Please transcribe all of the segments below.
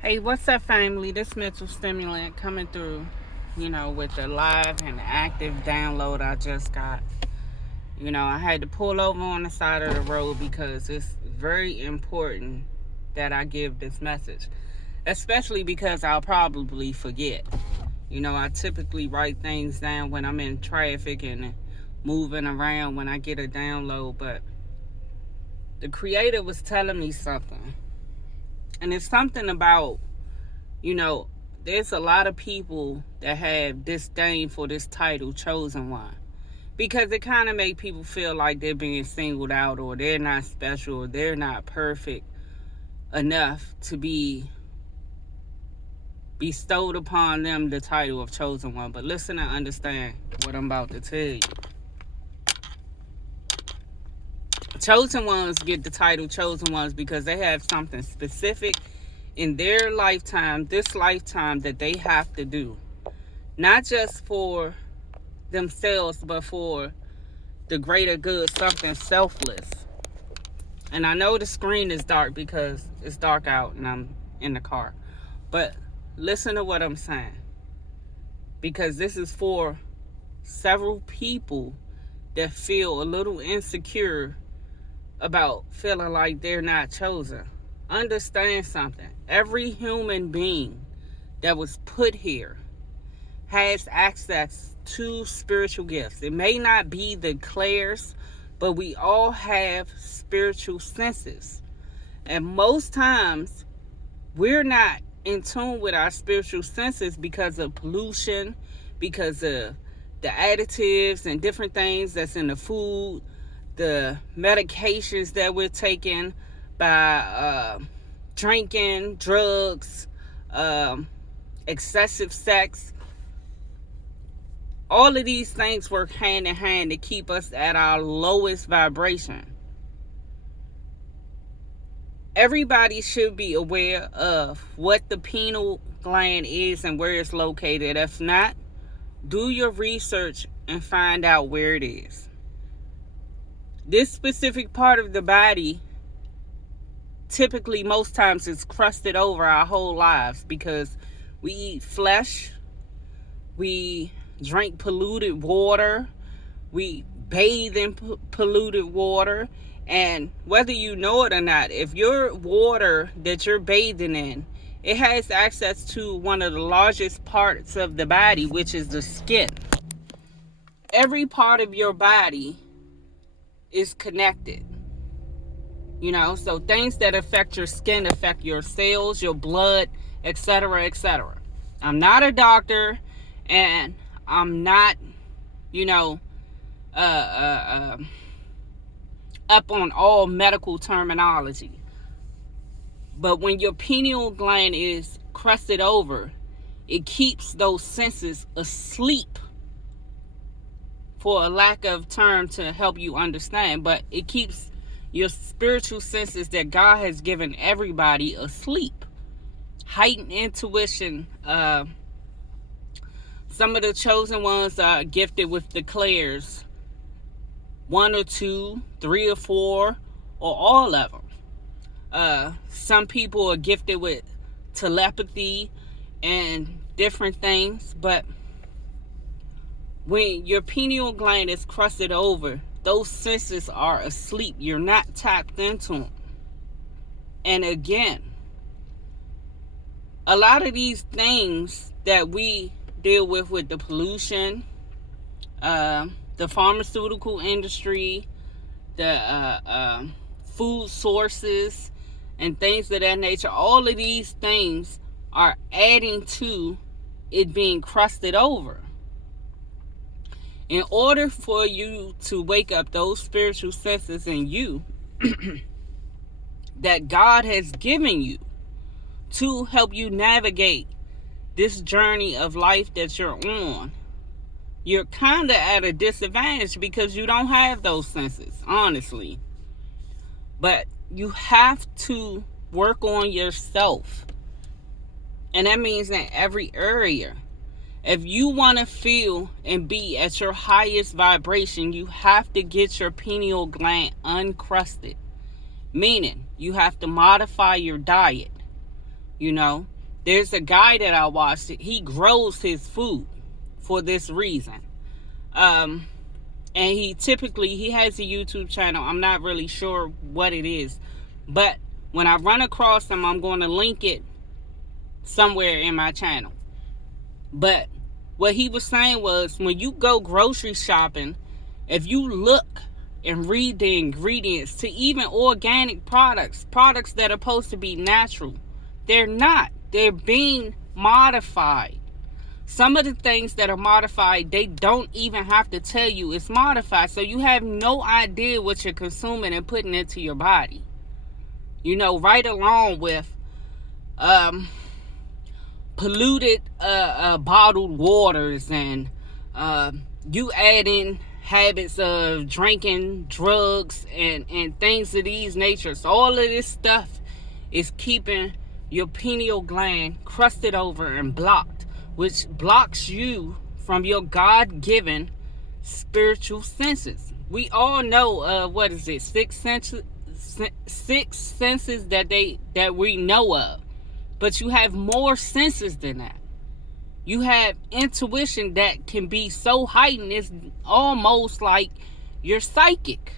Hey, what's up, family? This mental stimulant coming through, with the live and active download I just got. I had to pull over on the side of the road because it's very important that I give this message, especially because I'll probably forget. I typically write things down when I'm in traffic and moving around when I get a download, but the creator was telling me something. And it's something about you know, there's a lot of people that have disdain for this title, Chosen One, because it kind of make people feel like they're being singled out, or they're not special, or they're not perfect enough to be bestowed upon them the title of Chosen One. But listen and understand what I'm about to tell you. Chosen Ones get the title Chosen Ones because they have something specific in their lifetime, this lifetime, that they have to do. Not just for themselves, but for the greater good, something selfless. And I know the screen is dark because it's dark out and I'm in the car. But listen to what I'm saying. Because this is for several people that feel a little insecure about feeling like they're not chosen. Understand something. Every human being that was put here has access to spiritual gifts. It may not be the Claire's, but we all have spiritual senses. And most times, we're not in tune with our spiritual senses because of pollution, because of the additives and different things that's in the food, the medications that we're taking by drinking, drugs, excessive sex. All of these things work hand in hand to keep us at our lowest vibration. Everybody should be aware of what the pineal gland is and where it's located. If not, do your research and find out where it is. This specific part of the body, typically, most times, is crusted over our whole lives because we eat flesh, we drink polluted water, we bathe in polluted water, and whether you know it or not, if your water that you're bathing in, it has access to one of the largest parts of the body, which is the skin. Every part of your body is connected. So things that affect your skin affect your cells, your blood, etc., etc. I'm not a doctor, and I'm not, uh, uh, uh, up on all medical terminology. But when your pineal gland is crusted over, it keeps those senses asleep, for a lack of term to help you understand. But it keeps your spiritual senses that God has given everybody asleep. Heightened intuition. Some of the chosen ones are gifted with the Clairs. 1 or 2, 3 or 4, or all of them. Some people are gifted with telepathy and different things, but when your pineal gland is crusted over, those senses are asleep. You're not tapped into them. And again, a lot of these things that we deal with the pollution, the pharmaceutical industry, the food sources, and things of that nature, all of these things are adding to it being crusted over. In order for you to wake up those spiritual senses in you that God has given you to help you navigate this journey of life that you're on, you're kind of at a disadvantage because you don't have those senses, honestly. But you have to work on yourself. And that means in every area. If you want to feel and be at your highest vibration, you have to get your pineal gland uncrusted. Meaning, you have to modify your diet. You know, there's a guy that I watched. He grows his food for this reason. And he has a YouTube channel. I'm not really sure what it is, but when I run across him, I'm going to link it somewhere in my channel. But what he was saying was, when you go grocery shopping, if you look and read the ingredients to even organic products that are supposed to be natural, they're not. They're being modified. Some of the things that are modified, they don't even have to tell you it's modified. So you have no idea what you're consuming and putting into your body. You know, right along with polluted bottled waters, and you add in habits of drinking, drugs, and things of these natures. All of this stuff is keeping your pineal gland crusted over and blocked, which blocks you from your God-given spiritual senses. We all know what is it, six senses that we know of, but you have more senses than that. You have intuition that can be so heightened, it's almost like you're psychic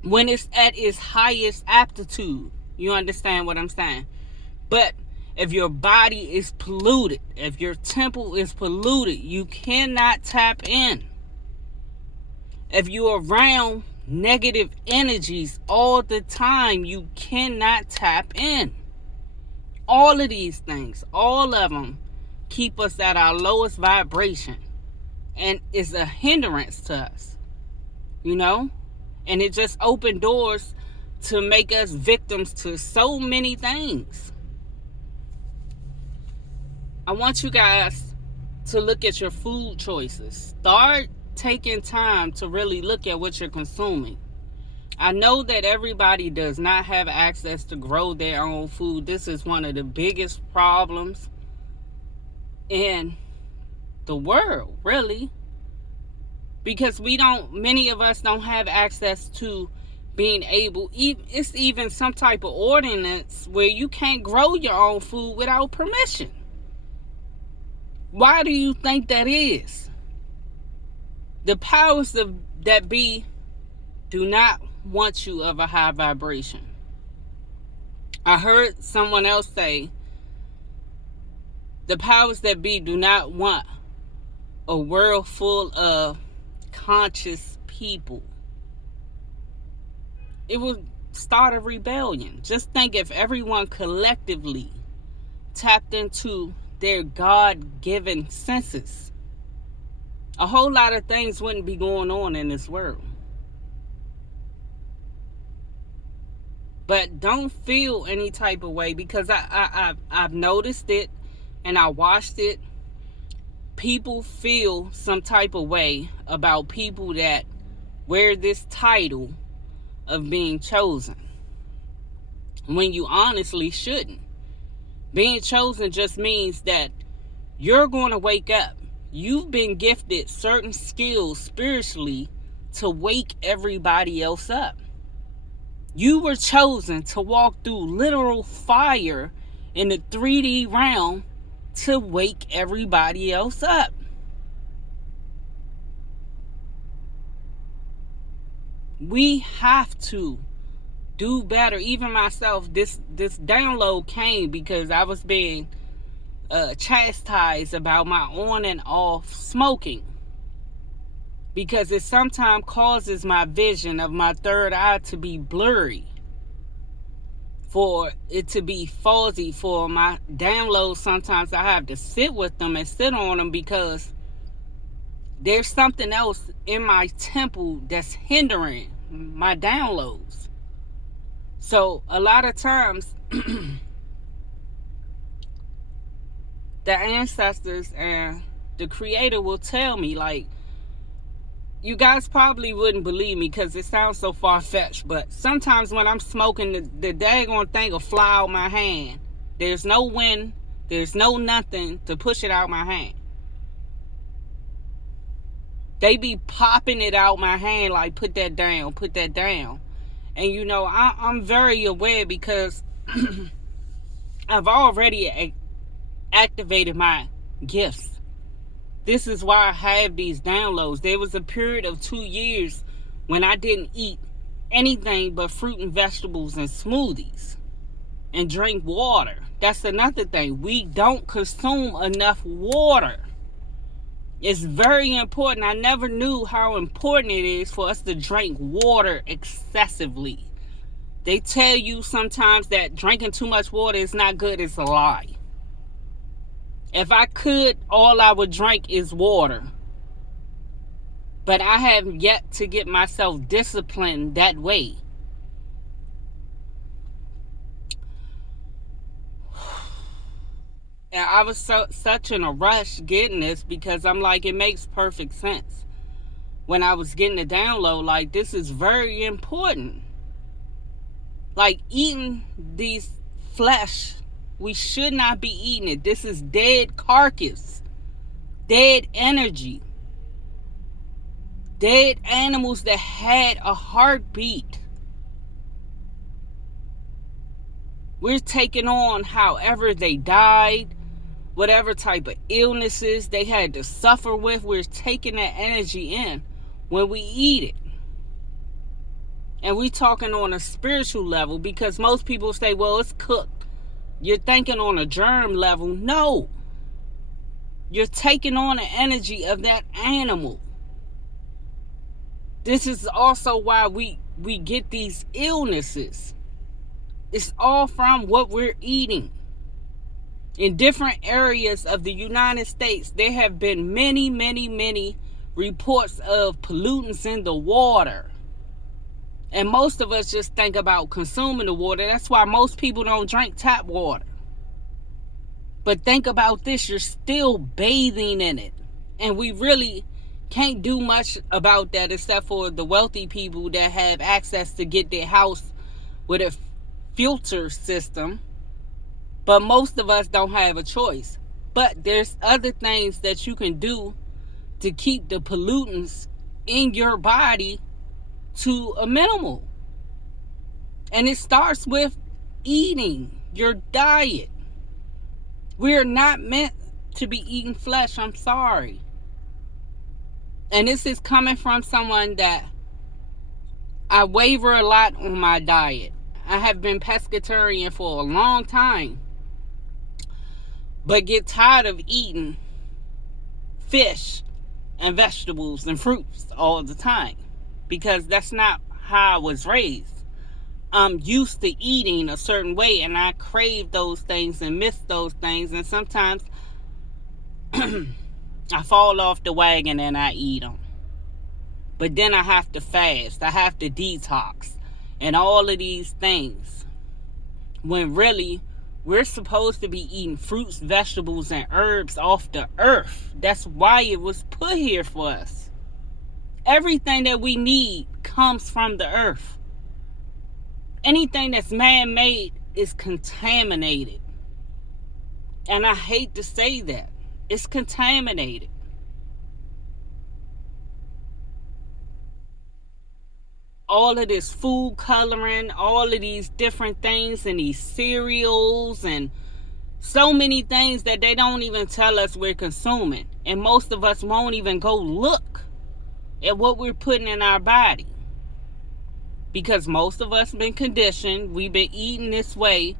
when it's at its highest aptitude. You understand what I'm saying? But if your body is polluted, if your temple is polluted, you cannot tap in. If you're around negative energies all the time, you cannot tap in. All of these things, all of them, keep us at our lowest vibration, and is a hindrance to us, you know. And it just opened doors to make us victims to so many things. I want you guys to look at your food choices. Start taking time to really look at what you're consuming. I know that everybody does not have access to grow their own food. This is one of the biggest problems in the world, really, because many of us don't have access to being able, it's even some type of ordinance where you can't grow your own food without permission. Why do you think that is? The powers that be do not want you of a high vibration. I heard someone else say, the powers that be do not want a world full of conscious people. It will start a rebellion. Just think if everyone collectively tapped into their God-given senses, a whole lot of things wouldn't be going on in this world. But don't feel any type of way, because I've noticed it and I watched it. People feel some type of way about people that wear this title of being chosen, when you honestly shouldn't. Being chosen just means that you're going to wake up. You've been gifted certain skills spiritually to wake everybody else up. You were chosen to walk through literal fire in the 3D realm to wake everybody else up. We have to do better. Even myself, this download came because I was being chastised about my on and off smoking, because it sometimes causes my vision of my third eye to be blurry, for it to be fuzzy. For my downloads, sometimes I have to sit with them and sit on them, because there's something else in my temple that's hindering my downloads. So a lot of times the ancestors and the creator will tell me, like, you guys probably wouldn't believe me because it sounds so far-fetched, but sometimes when I'm smoking, the daggone thing will fly out my hand. There's no wind, there's no nothing to push it out my hand. They be popping it out my hand like, put that down, put that down. And you know, I'm very aware, because I've already activated my gifts. This is why I have these downloads. There was a period of 2 years when I didn't eat anything but fruit and vegetables and smoothies and drink water. That's another thing. We don't consume enough water. It's very important. I never knew how important it is for us to drink water excessively. They tell you sometimes that drinking too much water is not good. It's a lie. If I could, all I would drink is water. But I have yet to get myself disciplined that way. And I was such in a rush getting this because I'm like, it makes perfect sense. When I was getting the download, like, this is very important. Like, eating these flesh, we should not be eating it. This is dead carcass, dead energy, dead animals that had a heartbeat. We're taking on however they died, whatever type of illnesses they had to suffer with. We're taking that energy in when we eat it. And we're talking on a spiritual level, because most people say, well, it's cooked. You're thinking on a germ level. No. You're taking on the energy of that animal. This is also why we get these illnesses. It's all from what we're eating. In different areas of the United States, there have been many, many, many reports of pollutants in the water. And most of us just think about consuming the water. That's why most people don't drink tap water. But think about this, you're still bathing in it. And we really can't do much about that except for the wealthy people that have access to get their house with a filter system. But most of us don't have a choice. But there's other things that you can do to keep the pollutants in your body to a minimal. And it starts with eating, your diet. We're not meant to be eating flesh. I'm sorry. And this is coming from someone that I waver a lot on my diet. I have been pescatarian for a long time, but get tired of eating fish and vegetables and fruits all the time, because that's not how I was raised. I'm used to eating a certain way, and I crave those things and miss those things, and sometimes I fall off the wagon and I eat them. But then I have to fast, I have to detox, and all of these things, when really we're supposed to be eating fruits, vegetables, and herbs off the earth. That's why it was put here for us. Everything that we need comes from the earth. Anything that's man-made is contaminated. And I hate to say that. It's contaminated. All of this food coloring, all of these different things, and these cereals, and so many things that they don't even tell us we're consuming. And most of us won't even go look at what we're putting in our body. Because most of us have been conditioned. We've been eating this way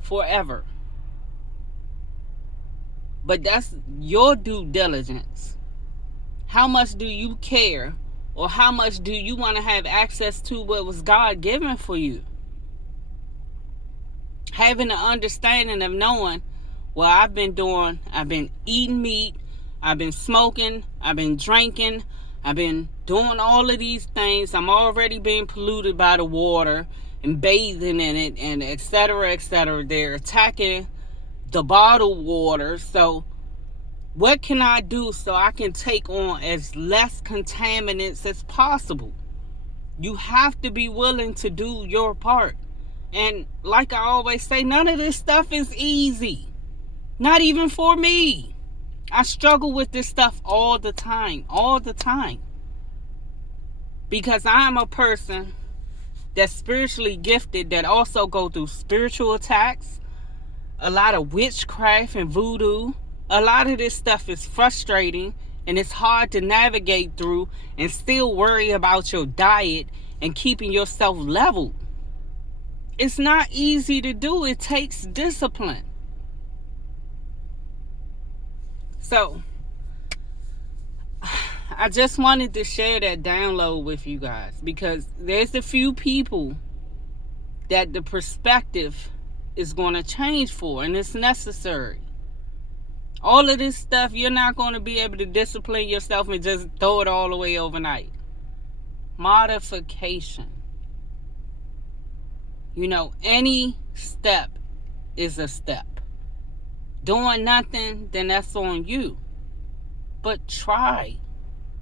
forever. But that's your due diligence. How much do you care? Or how much do you want to have access to what was God given for you? Having an understanding of knowing, well, I've been eating meat, I've been smoking, I've been drinking, I've been doing all of these things. I'm already being polluted by the water and bathing in it, and et cetera, et cetera. They're attacking the bottled water. So what can I do so I can take on as less contaminants as possible? You have to be willing to do your part. And like I always say, none of this stuff is easy. Not even for me. I struggle with this stuff all the time. Because I'm a person that's spiritually gifted, that also go through spiritual attacks. a lot of witchcraft and voodoo. A lot of this stuff is frustrating and it's hard to navigate through and still worry about your diet and keeping yourself leveled. It's not easy to do. It takes discipline. So, I just wanted to share that download with you guys because there's a few people that the perspective is going to change for, and it's necessary. All of this stuff, you're not going to be able to discipline yourself and just throw it all away overnight. Modification. You know, any step is a step. Doing nothing, then that's on you. But try.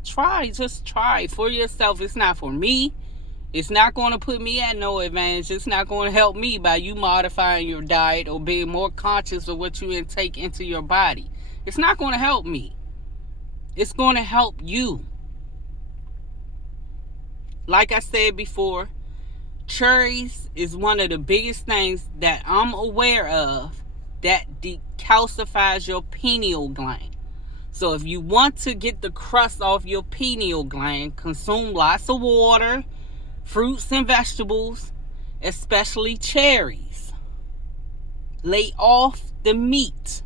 Just try for yourself. It's not for me. It's not going to put me at no advantage. It's not going to help me by you modifying your diet or being more conscious of what you intake into your body. It's not going to help me. It's going to help you. Like I said before, cherries is one of the biggest things that I'm aware of that decalcifies your pineal gland. So if you want to get the crust off your pineal gland, consume lots of water, fruits and vegetables, especially cherries. Lay off the meat.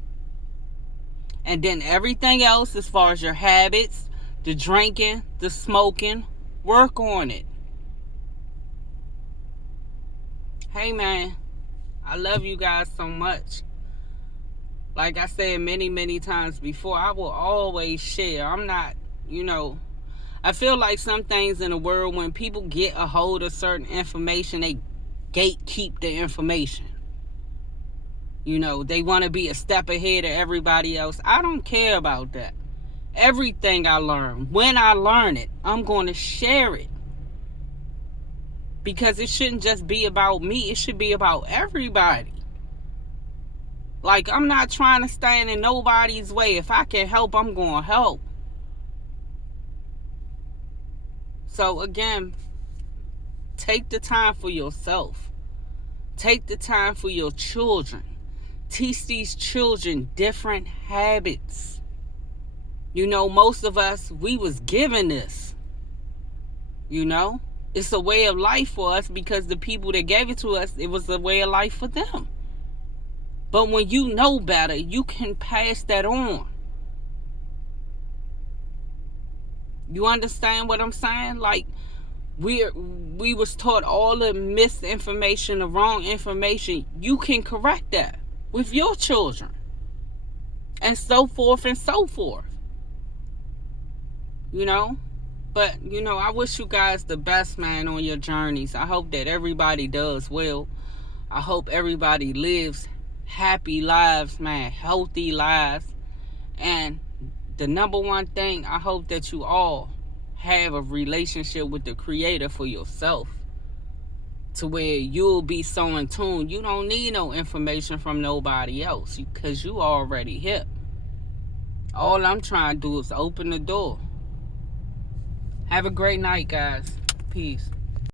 And then everything else, as far as your habits, the drinking, the smoking, work on it. Hey man, I love you guys so much. Like I said many times before, I will always share. I'm not, I feel like some things in the world, when people get a hold of certain information, they gatekeep the information. They want to be a step ahead of everybody else. I don't care about that. Everything I learn, when I learn it, I'm going to share it. Because it shouldn't just be about me. It should be about everybody. Like, I'm not trying to stand in nobody's way. If I can help, I'm going to help. So, again, take the time for yourself. Take the time for your children. Teach these children different habits. Most of us, we was given this. It's a way of life for us because the people that gave it to us, it was a way of life for them. But when you know better, you can pass that on. You understand what I'm saying? Like, we was taught all the misinformation, the wrong information. You can correct that with your children. And so forth and so forth. But, I wish you guys the best, man, on your journeys. I hope that everybody does well. I hope everybody lives happy lives, man, healthy lives. And the number one thing, I hope that you all have a relationship with the Creator for yourself, to where you'll be so in tune. You don't need no information from nobody else because you already hip. All I'm trying to do is open the door. Have a great night, guys. Peace.